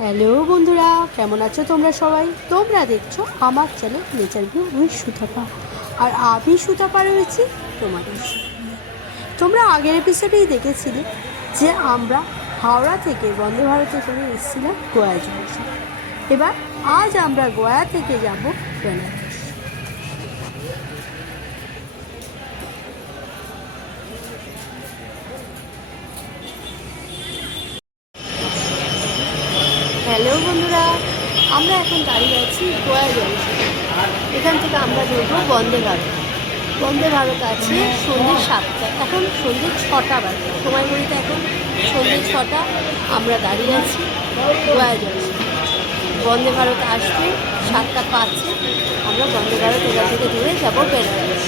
Hello বন্ধুরা, কেমন আছো তোমরা সবাই? তোমরা দেখছ আমার channel nature view with Sutapa. আর আমি সুতাপা রয়েছি তোমাদের। তোমরা আগের এপিসোডেই দেখেছিলে যে আমরা হাওড়া থেকে বন্দে ভারতে করে এসেছিলাম গোয়া জংশন। এবার আজ আমরা গোয়া থেকে যাব বেনারস। হ্যালো বন্ধুরা, আমরা এখন দাঁড়িয়ে আছি গোয়া জংশন। এখান থেকে আমরা ধরবো বন্দে ভারত। বন্দে ভারত আছে সন্ধ্যে সাতটা, এখন সন্ধ্যে ছটা বাজে। সময় বলতে এখন সন্ধ্যে ছটা, আমরা দাঁড়িয়ে আছি গোয়া জংশন। বন্দে ভারত আসবে সাতটা পাঁচে, আমরা বন্দে ভারত এখান থেকে ধরে যাব বেনারস।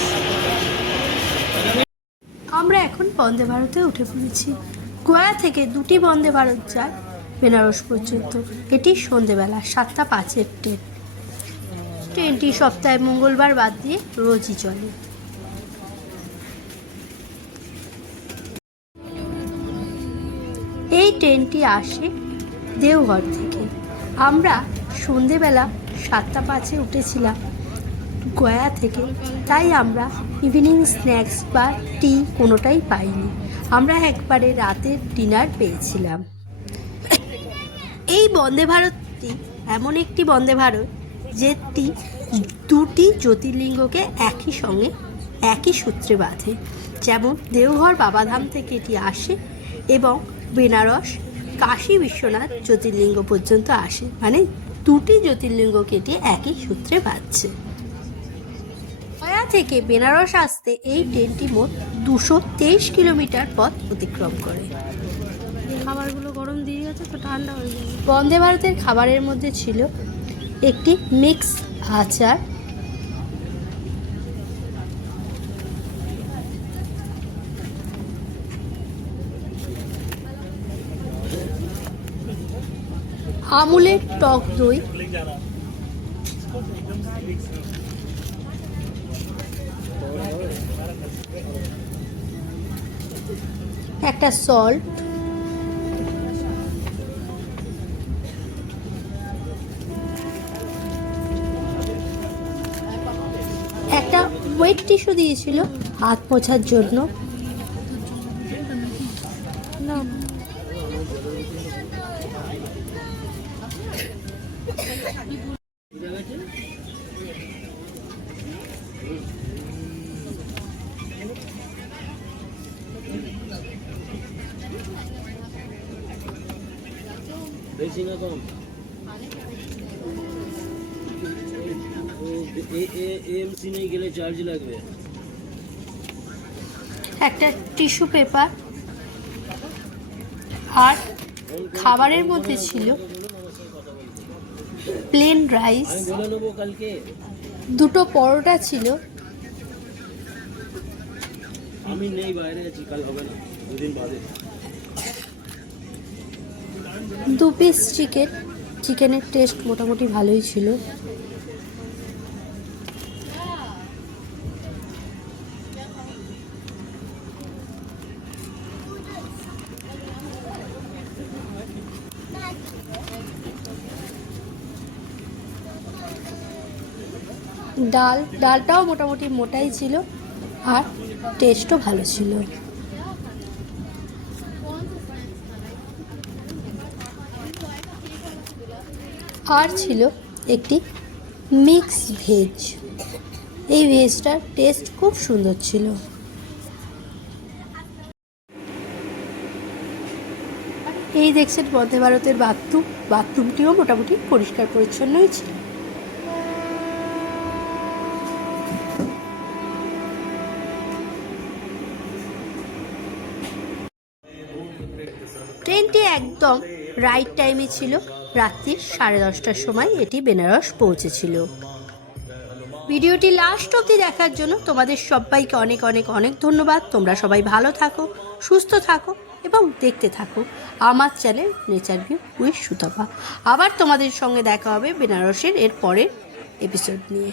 আমরা এখন বন্দে ভারতে উঠে পড়েছি। গোয়া থেকে দুটি বন্দে ভারত যায় বেনারস পর্যন্ত। এটি সন্ধেবেলা, সাতটা পাঁচের ট্রেন। ট্রেনটি সপ্তাহে মঙ্গলবার বাদ দিয়ে রোজই চলে। এই ট্রেনটি আসে দেওঘর থেকে। আমরা সন্ধেবেলা সাতটা পাঁচে উঠেছিলাম গয়া থেকে। তাই আমরা ইভিনিং স্ন্যাক্স বা টি কোনোটাই পাইনি। আমরা একবারে রাতের ডিনার পেয়েছিলাম। এই বন্দে ভারতটি এমন একটি বন্দে ভারত যেটি দুটি জ্যোতির্লিঙ্গকে একই সঙ্গে একই সূত্রে বাঁধে। যেমন দেওঘর বাবাধাম থেকে এটি আসে এবং বেনারস কাশী বিশ্বনাথ জ্যোতির্লিঙ্গ পর্যন্ত আসে। মানে দুটি জ্যোতির্লিঙ্গকে এটি একই সূত্রে বাঁধছে। থেকে বেনারস আসতে এই ট্রেনটি মোট দুশো তেইশ কিলোমিটার পথ অতিক্রম করে। খাবারগুলো গরম দিয়ে গেছে, তো ঠান্ডা হয়ে যাবে। বন্দে ভারতের খাবারের মধ্যে ছিল একটি মিক্স আচার। আমুলের টক দই। একটা সল্ট একটা ওয়েট টিস্যু দিয়েছিল হাত পোছার জন্য। বেশি না এএমসি নেই গেলে চার্জ লাগবে। একটা টিস্যু পেপার আর খাবারের মধ্যে ছিল প্লেন রাইস দুটো পরোটা ছিল। আমি নেই বাইরে আছি কাল হবে না দুদিন বাদে। দু পিস চিকেন চিকেনের টেস্ট মোটামুটি ভালোই ছিল। ডাল, ডালটাও মোটামুটি মোটাই ছিল আর টেস্টও ভালো ছিল। আর ছিল একটি মিক্স ভেজ এই ভেজটার টেস্ট খুব সুন্দর ছিল। এই দেখছেন বন্দে ভারতের বাথরুম বাথরুমটিও মোটামুটি পরিষ্কার পরিচ্ছন্নই ছিল। ট্রেনটি একদম রাইট টাইমে ছিল। রাত্রি সাড়ে দশটার সময় এটি বেনারস পৌঁছেছিল। ভিডিওটি লাস্ট অবধি দেখার জন্য তোমাদের সবাইকে অনেক অনেক অনেক ধন্যবাদ। তোমরা সবাই ভালো থাকো, সুস্থ থাকো এবং দেখতে থাকো আমার channel nature view with Sutapa. আবার তোমাদের সঙ্গে দেখা হবে বেনারসের এর পরের এপিসোড নিয়ে।